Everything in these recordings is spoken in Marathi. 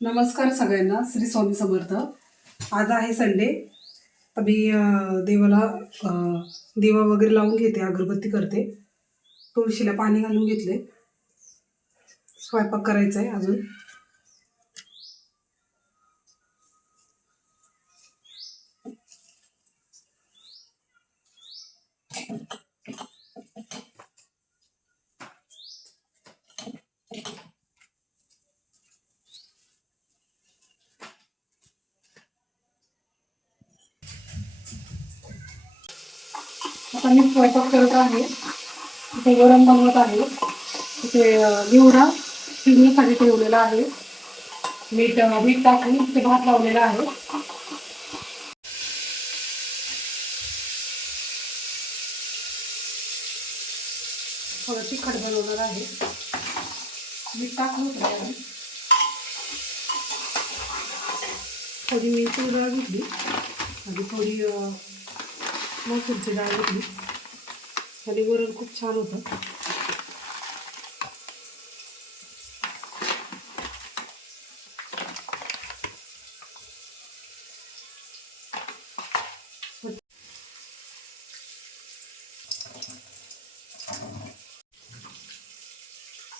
नमस्कार सगळ्यांना. श्री स्वामी समर्थ. आज आहे संडे. तर मी देवाला दिवा वगैरे लावून घेते, अगरबत्ती करते, तुळशीला पाणी घालून घेतले. स्वयंपाक करायचा आहे अजून. आता मी स्वयंपाक करत आहे. इथे गरम बनवत आहे. इथे निवडा शिजण्यासाठी ठेवलेला आहे. मीठ टाकून इथे भात लावलेला आहे. थोडं तिखट बनवणार आहे. मीठ टाकून आहे. थोडी मी तूर डाळ घेतली आणि थोडी मसूरची डाळ घेतली आणि वरण खूप छान होतं.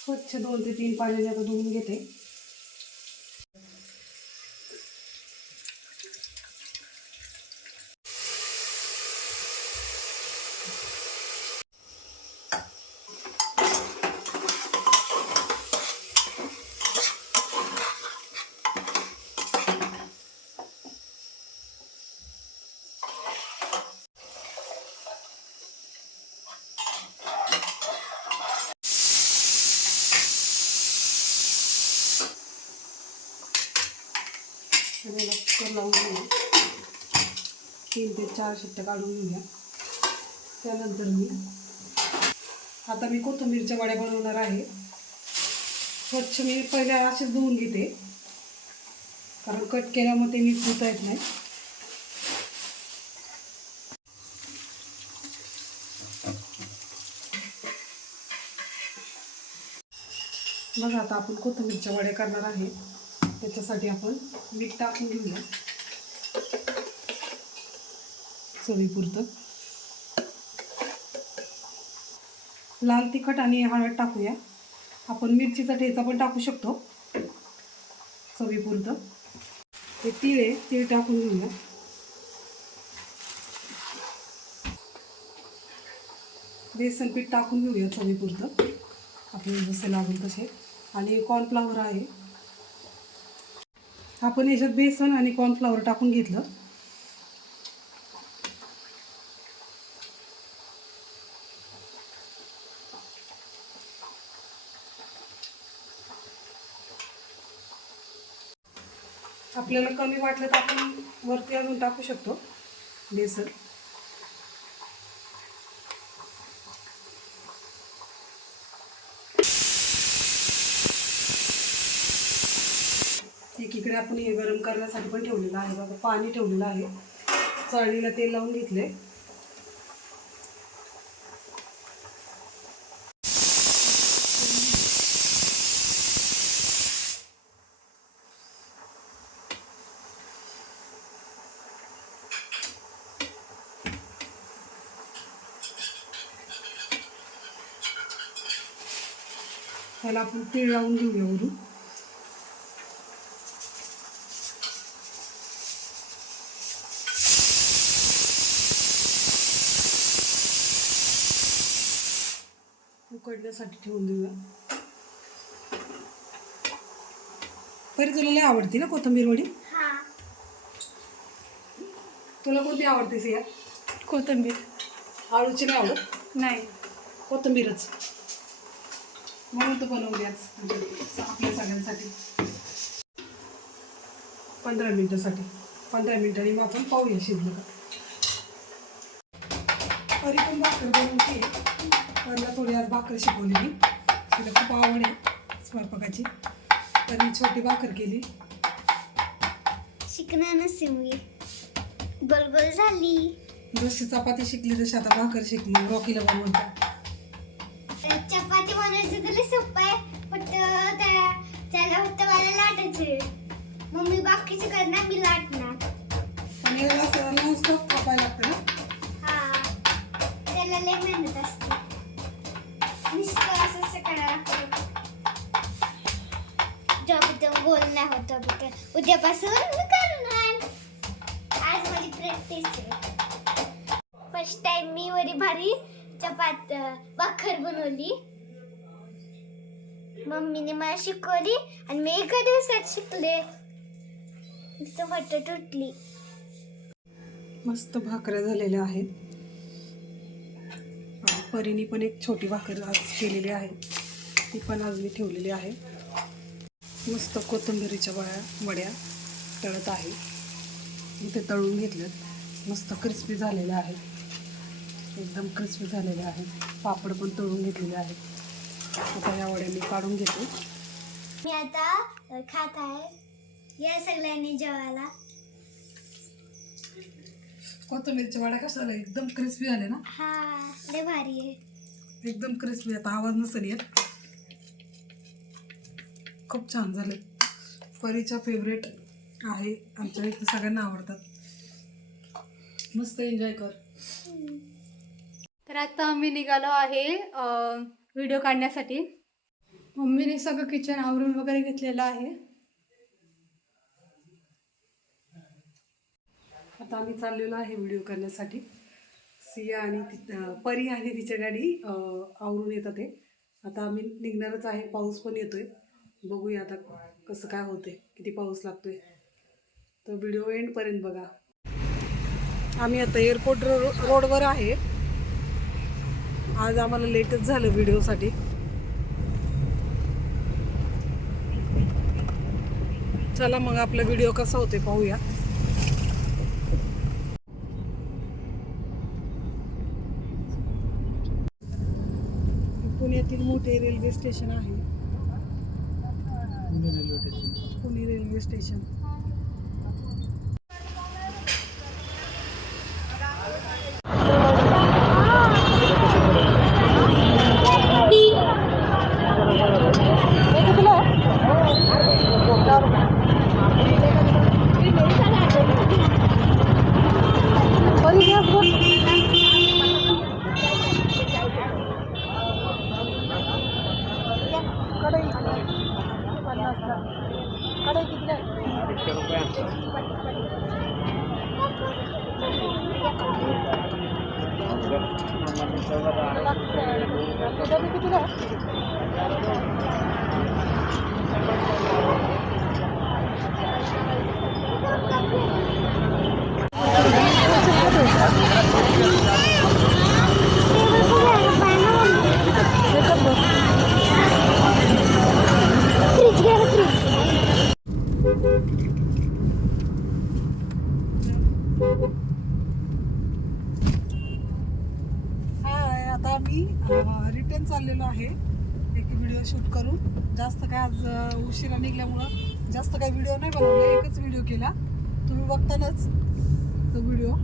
स्वच्छ 2 ते 3 पाण्याने आता धुवून घेते. कुकर लावून घेऊया. 3 ते 4 शिट्ट्या काढून घेऊया. त्यानंतर मी कोथिंबीरच्या वड्या बनवणार आहे. स्वच्छ मी पहिले असेच धुवून घेते, कारण कट केल्यामुळे ते नीट धुता येत नाही. बघा, आता आपण कोथिंबीरच्या वड्या करणार आहे. त्याच्यासाठी आपण मीठ टाकून घेऊया चवीपुरतं. लाल तिखट आणि हळद टाकूया. आपण मिरचीचा ठेचा पण टाकू शकतो चवीपुरतं. हे तीळ टाकून घेऊया. बेसन पीठ टाकून घेऊया चवीपुरतं, आपल्याला जसे लागेल तसे. आणि कॉर्नफ्लॉवर आहे. आपण याच्यात बेसन आणि कॉर्नफ्लॉवर टाकून घेतलं. आपल्याला कमी वाटलं तर आपण वरती अजून टाकू शकतो बेसन. एकीकडे आपण हे गरम करण्यासाठी पण ठेवलेलं आहे. बघा, पाणी ठेवलेलं आहे. चाळणीला तेल लावून घेतले. त्याला आपण तीळ लावून घेऊया वरून. उकडण्यासाठी ठेवून देऊया. तरी तुला लय आवडते ना कोथिंबीर वडी? तुला कोणती आवडते सिया? कोथिंबीर. आळूची नाही आवडत? नाही, कोथिंबीरच. म्हणून तर बनवली आज आपल्या सगळ्यांसाठी. 15 मिनिटांनी मग आपण पाहूया शिजलं का. तरी पण भाकर बनवते. त्यांना थोडी आज भाकर शिकवली मी. तिला खूप आवड आहे स्वयंपाकाची. त्यांनी छोटी भाकर केली. शिकणार नसे मी, गोल झाली. जशी चपाती शिकली तशी आता भाकर शिकली. रॉकीला बनवता. चपाती बनवायचं तुला सोपं आहे, फक्त त्याला फक्त मला लाटायचं. पनीरचं करणार मी लाटणार. पनीरला असं नॉनस्टॉप कापायला लागतं ना. हा त्याला लय मेहनत असते. नुसतं असं करायला लागतं. जब गोल नाही होत तब उद्यापासून मी करणार. आज माझी प्रॅक्टिस आहे. फर्स्ट टाइम मी वरी भारी भाकर बनवली. मम्मीने मला शिकवली आणि मी एका दिवसात शिकले. वाटत तुटली. मस्त भाकऱ्या झालेल्या आहेत. परीने पण एक छोटी भाकर आज केलेली आहे, ती पण आज मी ठेवलेली आहे. मस्त कोथिंबीरीच्या वड्या तळत आहे. इथे तळून घेतल्यात, मस्त क्रिस्पी झालेल्या आहेत, एकदम क्रिस्पी झालेल्या आहेत. पापड पण तळून घेतलेले आहेत. आता या वड्या मी काढून घेते. मी आता खात आहे. या सगळ्यांनी जेवायला. कोथिंबीरच्या वड्या कशा झाल्या, एकदम क्रिस्पी झाले ना. हा लय भारी आहे. एकदम क्रिस्पी. आता आवाज नसेल येत. खूप छान झाले. परीच्या फेवरेट आहे, आमच्या इथे सगळ्यांना आवडतात. मस्त एन्जॉय कर. तर आता आम्ही निघालो आहे व्हिडिओ काढण्यासाठी. मम्मीने सगळं किचन आवरून वगैरे घेतलेलं आहे. आता आम्ही चाललेलो आहे व्हिडिओ करण्यासाठी. सिया आणि परी आणि तिच्या गाडी आवरून येतात ते. आता आम्ही निघणारच आहे. पाऊस पण येतोय, बघूया आता कसं काय होते, किती पाऊस लागतोय. तर व्हिडिओ एंडपर्यंत बघा. आम्ही आता एअरपोर्ट रोडवर आहे. आज आम्हाला लेटच झालं व्हिडिओसाठी. चला मग आपला व्हिडिओ कसा होते पाहूया. पुण्यातील मोठे रेल्वे स्टेशन आहे. Pune railway station. आता आम्ही रिटर्न चाललेलो आहे एक व्हिडिओ शूट करून. जास्त काय आज उशिरा निघल्यामुळं जास्त काही व्हिडिओ नाही बनवले, एकच व्हिडिओ केला. तुम्ही बघतानाच तो व्हिडिओ.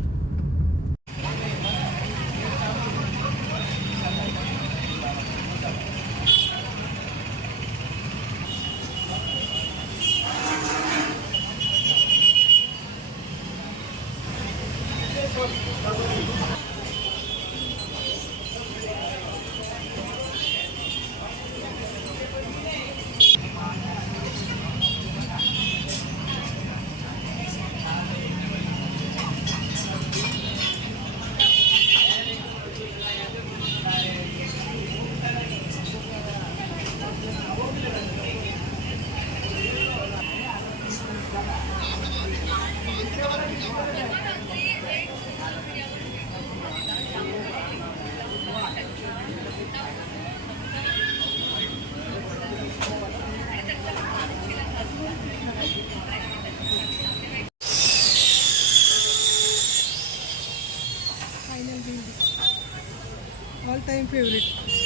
All time favorite.